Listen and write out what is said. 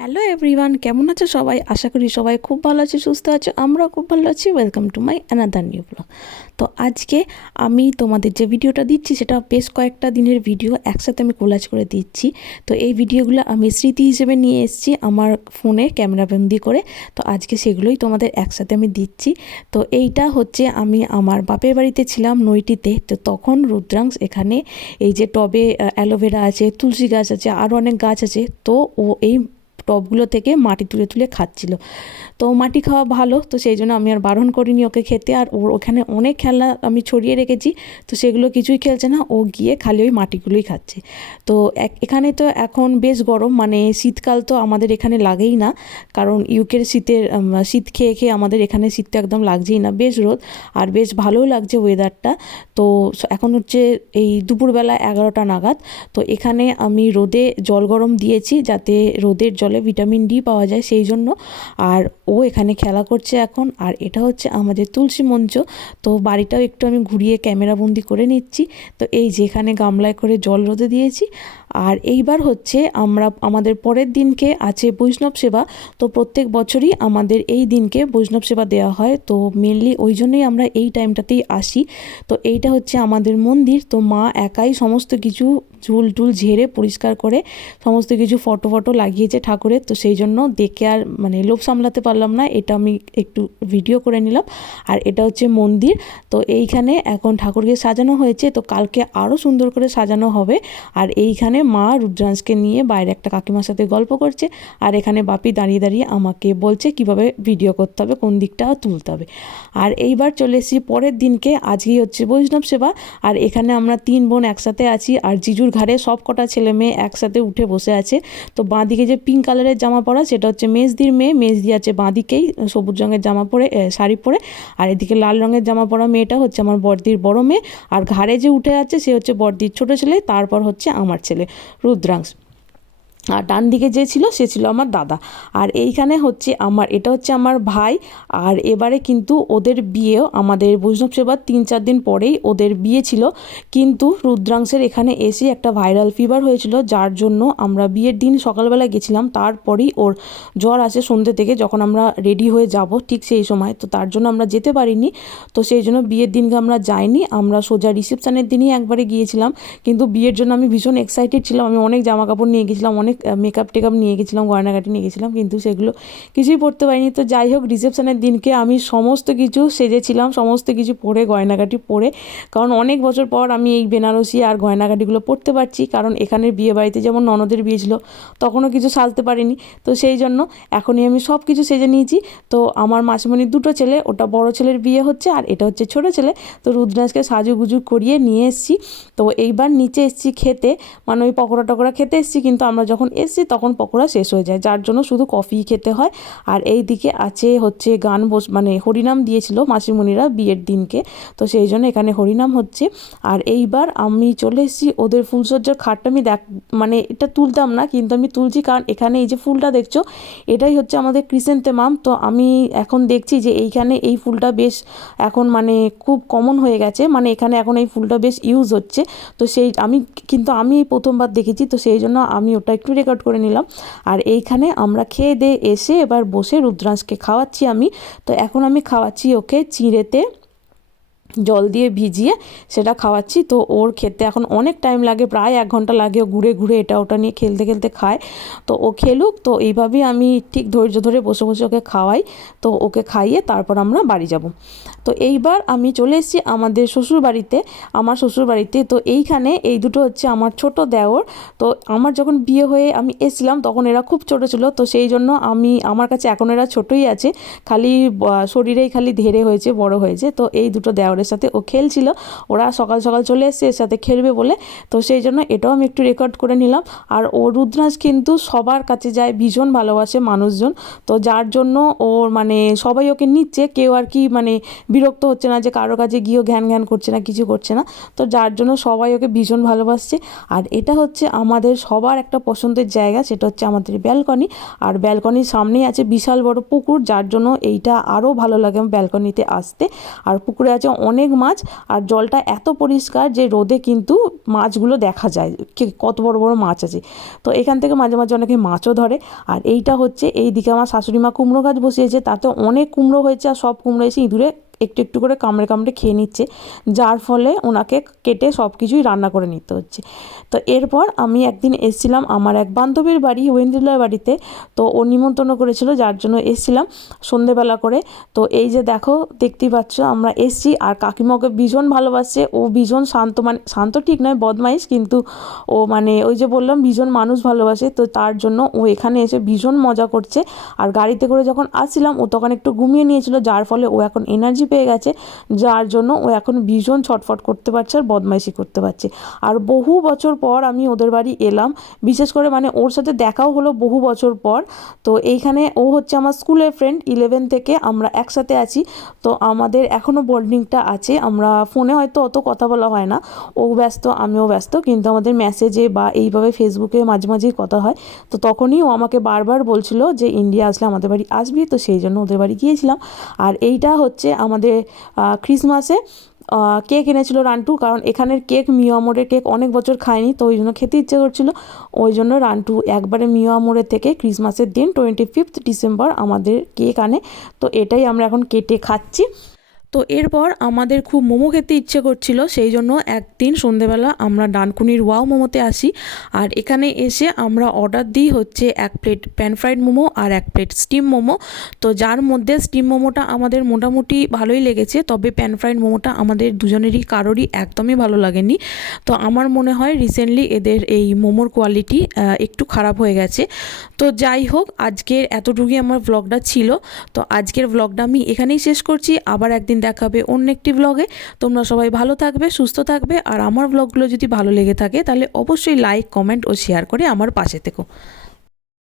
Hello everyone কেমন আছো সবাই? আশা করি সবাই খুব ভালো আছে, সুস্থ আছো, আমরাও খুব ভালো আছি। Welcome to my another new blog তো আজকে আমি তোমাদের যে ভিডিওটা দিচ্ছি, সেটা বেশ কয়েকটা দিনের ভিডিও একসাথে আমি কোলাজ করে দিচ্ছি। তো এই ভিডিওগুলো আমি স্মৃতি হিসেবে নিয়ে এসেছি আমার ফোনে ক্যামেরা বন্দি করে। তো আজকে সেগুলোই তোমাদের একসাথে আমি দিচ্ছি। তো এইটা হচ্ছে আমি আমার বাপের বাড়িতে ছিলাম নইটিতে তো তখন রুদ্রাংশ এখানে এই যে টবে অ্যালোভেরা আছে, তুলসী গাছ আছে, আরও অনেক গাছ আছে। তো ও এই টবগুলো থেকে মাটি তুলে তুলে খাচ্ছিল। তো মাটি খাওয়া ভালো, তো সেই জন্য আমি আর বারণ করিনি ওকে খেতে। আর ওর ওখানে অনেক খেলনা আমি ছড়িয়ে রেখেছি, তো সেগুলো কিছুই খেলছে না। ও গিয়ে খালি ওই মাটিগুলোই খাচ্ছে। তো এখানে তো এখন বেশ গরম মানে শীতকাল তো আমাদের এখানে লাগেই না। কারণ ইউকের শীতের শীত খেয়ে খেয়ে আমাদের এখানে শীতটা একদম লাগছেই না। বেশ রোদ, আর বেশ ভালোও লাগছে ওয়েদারটা তো এখন হচ্ছে এই দুপুরবেলা এগারোটা নাগাদ। তো এখানে আমি রোদে জল গরম দিয়েছি, যাতে রোদের জলে ভিটামিন ডি পাওয়া যায় সেই জন্য। আর ও এখানে খেলা করছে এখন, আর এটা হচ্ছে আমাদের তুলসী মঞ্চ। তো বাড়িটাও একটু আমি ঘুরিয়ে ক্যামেরা বন্দি করে নিচ্ছি। তো এই যেখানে গামলায় করে জল রোদে দিয়েছি। আর এইবার হচ্ছে আমরা, আমাদের পরের দিনকে আছে বৈষ্ণব সেবা। তো প্রত্যেক বছরই আমাদের এই দিনকে বৈষ্ণব সেবা দেওয়া হয়। তো মেনলি ওই জন্যই আমরা এই টাইমটাতেই আসি। তো এইটা হচ্ছে আমাদের মন্দির। তো মা একাই সমস্ত কিছু চুল টুল ঝেড়ে পরিষ্কার করে সমস্ত কিছু ফটো ফটো লাগিয়েছে ঠাকুরের। তো সেই জন্য দেখে আর মানে লোভ সামলাতে পারলাম না, এটা আমি একটু ভিডিও করে নিলাম। আর এটা হচ্ছে মন্দির। তো এইখানে এখন ঠাকুরকে সাজানো হয়েছে। তো কালকে আরও সুন্দর করে সাজানো হবে। আর এইখানে মা রুদ্রাংশকে নিয়ে বাইরে একটা কাকিমার সাথে গল্প করছে। আর এখানে বাপি দাঁড়িয়ে দাঁড়িয়ে আমাকে বলছে কীভাবে ভিডিও করতে হবে, কোন দিকটা তুলতে হবে। আর এইবার চলে এসেছি পরের দিনকে। আজকেই হচ্ছে বৈষ্ণব সেবা। আর এখানে আমরা তিন বোন একসাথে আছি। আর জিজুর ঘাড়ে সব কটা ছেলে মেয়ে একসাথে উঠে বসে আছে। তো বাঁদিকে যে পিঙ্ক কালারের জামা পরা, সেটা হচ্ছে মেজদির মেয়ে। মেজদি আছে বাঁদিকেই সবুজ রঙের জামা পরে শাড়ি পরে। আর এদিকে লাল রঙের জামা পরা মেয়েটা হচ্ছে আমার বর্দির বড় মেয়ে। আর ঘাড়ে যে উঠে আছে সে হচ্ছে বর্দির ছোট ছেলে, তারপর হচ্ছে আমার ছেলে, রুদ্রাংশ। আর ডান দিকে যে ছিল, সে ছিল আমার দাদা। আর এইখানে হচ্ছে আমার, এটা হচ্ছে আমার ভাই। আর এবারে কিন্তু ওদের বিয়েও আমাদের বৈষ্ণব সেবার তিন চার দিন পরেই ওদের বিয়ে ছিল। কিন্তু রুদ্রাংশের এখানে এসে একটা ভাইরাল ফিভার হয়েছিল, যার জন্য আমরা বিয়ের দিন সকালবেলা গেছিলাম। তারপরেই ওর জ্বর আসে সন্ধ্যে থেকে যখন আমরা রেডি হয়ে যাব ঠিক সেই সময়। তো তার জন্য আমরা যেতে পারিনি। তো সেই জন্য বিয়ের দিনকে আমরা যাইনি। আমরা সোজা রিসেপশানের দিনই একবারে গিয়েছিলাম। কিন্তু বিয়ের জন্য আমি ভীষণ এক্সাইটেড ছিলাম। আমি অনেক জামা কাপড় নিয়ে গেছিলাম, অনেক মেকআপ টেকআপ নিয়ে গেছিলাম, গয়নাগাটি নিয়ে গেছিলাম, কিন্তু সেগুলো কিছুই পড়তে পারিনি। তো যাই হোক রিসেপশনের দিনকে আমি সমস্ত কিছু সেজেছিলাম, সমস্ত কিছু পরে, গয়নাগাটি পরে। কারণ অনেক বছর পর আমি এই বেনারসি আর গয়নাগাটিগুলো পরতে পারছি, কারণ এখানের বিয়ে বাড়িতে যেমন ননদের বিয়ে ছিল, তখনও কিছু সাজতে পারিনি। তো সেই জন্য এখনই আমি সব কিছু সেজে নিয়েছি। তো আমার মাসিমণির দুটো ছেলে, ওটা বড় ছেলের বিয়ে হচ্ছে, আর এটা হচ্ছে ছোট ছেলে। তো রুদ্রাজকে সাজুগুজু করিয়ে নিয়ে এসেছি। তো এইবার নিচে এসেছি খেতে মানে ওই পকোড়া টকোড়া খেতে এসেছি, কিন্তু আমরা যখন এসেছি তখন পকোড়া শেষ হয়ে যায়। যার জন্য শুধু কফি খেতে হয়। আর এই দিকে আছে হচ্ছে গান বস মানে হরিনাম দিয়েছিল মাসিমণিরা বিয়ের দিনকে। তো সেই জন্য এখানে হরিনাম হচ্ছে। আর এইবার আমি চলে এসেছি ওদের ফুলসজ্জার খাটটা। আমি দেখ মানে এটা তুলতাম না, কিন্তু আমি তুলছি কারণ এখানে এই যে ফুলটা দেখছ, এটাই হচ্ছে আমাদের ক্রিসেন্টেমাম তো আমি এখন দেখছি যে এইখানে এই ফুলটা বেশ এখন মানে খুব কমন হয়ে গেছে। মানে এখানে এখন এই ফুলটা বেশ ইউজ হচ্ছে। তো সেই, আমি, কিন্তু আমি প্রথমবার দেখেছি। তো সেই জন্য আমি ওটা একটু রেকর্ড করে নিলাম। আর এইখানে আমরা খেয়ে দিয়ে এসে এবার বসে রুদ্রাংশকে খাওয়াচ্ছি আমি। তো এখন আমি খাওয়াচ্ছি ওকে চিঁড়েতে। জল দিয়ে ভিজিয়ে সেটা খাওয়াচ্ছি। তো ওর খেতে এখন অনেক টাইম লাগে, প্রায় এক ঘণ্টা লাগে ঘুরে ঘুরে এটা ওটা নিয়ে খেলতে খেলতে খায়। তো ও খেলুক, তো এইভাবেই আমি ঠিক ধৈর্য ধরে বসে বসে ওকে খাওয়াই। তো ওকে খাইয়ে তারপর আমরা বাড়ি যাব। তো এইবার আমি চলে এসেছি আমাদের শ্বশুর বাড়িতে আমার শ্বশুর বাড়িতে তো এইখানে এই দুটো হচ্ছে আমার ছোট দেওর। তো আমার যখন বিয়ে হয়ে আমি এসেছিলাম তখন এরা খুব ছোট ছিল। তো সেই জন্য আমি, আমার কাছে এখন এরা ছোটই আছে। খালি শরীরেই খালি ধেরে হয়েছে, বড় হয়েছে। তো এই দুটো দেওরের সাথে ও খেলছিল। ওরা সকাল সকাল চলে এসছে, এর সাথে খেলবে বলে। তো সেই জন্য এটাও আমি একটু রেকর্ড করে নিলাম। আর ও রুদ্রাজ কিন্তু সবার কাছে যায়, ভীষণ ভালোবাসে মানুষজন। তো যার জন্য ওর মানে সবাই ওকে নিচ্ছে, কেউ আর কি মানে বিরক্ত হচ্ছে না যে কারও কাছে গিয়েও ঘ্যান ঘ্যান করছে না, কিছু করছে না। তো যার জন্য সবাই ওকে ভীষণ ভালোবাসছে। আর এটা হচ্ছে আমাদের সবার একটা পছন্দের জায়গা, সেটা হচ্ছে আমাদের ব্যালকনি। আর ব্যালকনির সামনেই আছে বিশাল বড় পুকুর, যার জন্য এইটা আরও ভালো লাগে ব্যালকনিতে আসতে। আর পুকুরে আছে অনেক মাছ আর জলটা এত পরিষ্কার যে রোদে কিন্তু মাছগুলো দেখা যায় কত বড় বড় মাছ আছে। তো এখান থেকে মাঝে মাঝে অনেকে মাছও ধরে আর এইটা হচ্ছে এই দিকে আমার শাশুড়ি মা কুমড়ো গাছ বসিয়েছে, তাতে অনেক কুমড়ো হয়েছে আর সব কুমড়ো এসে ইঁদুরে একটু একটু করে কামড়ে কামড়ে খেয়ে নিচ্ছে, যার ফলে ওনাকে কেটে সব কিছুই রান্না করে নিতে হচ্ছে। তো এরপর আমি একদিন এসেছিলাম আমার এক বান্ধবীর বাড়ি, ওয়েন্দ্রিলার বাড়িতে। তো ও নিমন্ত্রণ করেছিল, যার জন্য এসেছিলাম সন্ধেবেলা করে। তো এই যে দেখো, দেখতেই পাচ্ছ আমরা এসছি আর কাকিমাকে ভীষণ ভালোবাসছে। ও ভীষণ শান্ত মানে শান্ত ঠিক নয়, বদমাইশ, কিন্তু ও মানে ওই যে বললাম ভীষণ মানুষ ভালোবাসে। তো তার জন্য ও এখানে এসে ভীষণ মজা করছে। আর গাড়িতে করে যখন আসছিলাম, ও তখন একটু ঘুমিয়ে নিয়েছিল, যার ফলে ও এখন এনার্জি পেয়ে গেছে, যার জন্য ও এখন ভীষণ ছটফট করতে পারছে আর বদমাইশি করতে পারছে। আর বহু বছর পর আমি ওদের বাড়ি এলাম, বিশেষ করে মানে ওর সাথে দেখাও হলো বহু বছর পর। তো এইখানে ও হচ্ছে আমার স্কুলের ফ্রেন্ড ইলেভেন থেকে আমরা একসাথে আছি। তো আমাদের এখনও বন্ডিংটা আছে, আমরা ফোনে হয়তো অত কথা বলা হয় না। ও ব্যস্ত, আমিও ব্যস্ত, কিন্তু আমাদের মেসেজে বা এইভাবে ফেসবুকে মাঝে মাঝেই কথা হয়। তো তখনই ও আমাকে বারবার বলছিল যে, ইন্ডিয়া আসলে আমাদের বাড়ি আসবি। তো সেই জন্য ওদের বাড়ি গিয়েছিলাম। আর এইটা হচ্ছে আমাদের আহ, ক্রিসমাসে কেক এনেছিল রান্টু কারণ এখানের কেক মিও আমরের কেক অনেক বছর খায়নি তো ওই জন্য খেতে ইচ্ছে করছিল। ওই জন্য রান্টু একবারে মিও আমরের থেকে ক্রিসমাসের দিন টোয়েন্টি ফিফথ ডিসেম্বর আমাদের কেক আনে। তো এটাই আমরা এখন কেটে খাচ্ছি। তো এরপর আমাদের খুব মোমো খেতে ইচ্ছে করছিল, সেই জন্য একদিন সন্ধেবেলা আমরা ডানকুনির ওয়াও মোমোতে আসি। আর এখানে এসে আমরা অর্ডার দিই হচ্ছে এক প্লেট প্যান ফ্রাইড মোমো আর এক প্লেট স্টিম মোমো। তো যার মধ্যে স্টিম মোমোটা আমাদের মোটামুটি ভালোই লেগেছে, তবে প্যান ফ্রাইড মোমোটা আমাদের দুজনেরই কারোরই একদমই ভালো লাগেনি। তো আমার মনে হয় রিসেন্টলি এদের এই মোমোর কোয়ালিটি একটু খারাপ হয়ে গেছে। তো যাই হোক, আজকের এতটুকুই আমার ব্লগটা ছিল। তো আজকের ব্লগটা আমি এখানেই শেষ করছি। আবার একদিন দেখা হবে অন্য একটি ব্লগে তোমরা সবাই ভালো থাকবে, সুস্থ থাকবে। আর আমার ব্লগগুলো যদি ভালো লেগে থাকে, তাহলে অবশ্যই লাইক কমেন্ট ও শেয়ার করে আমার পাশে থেকো।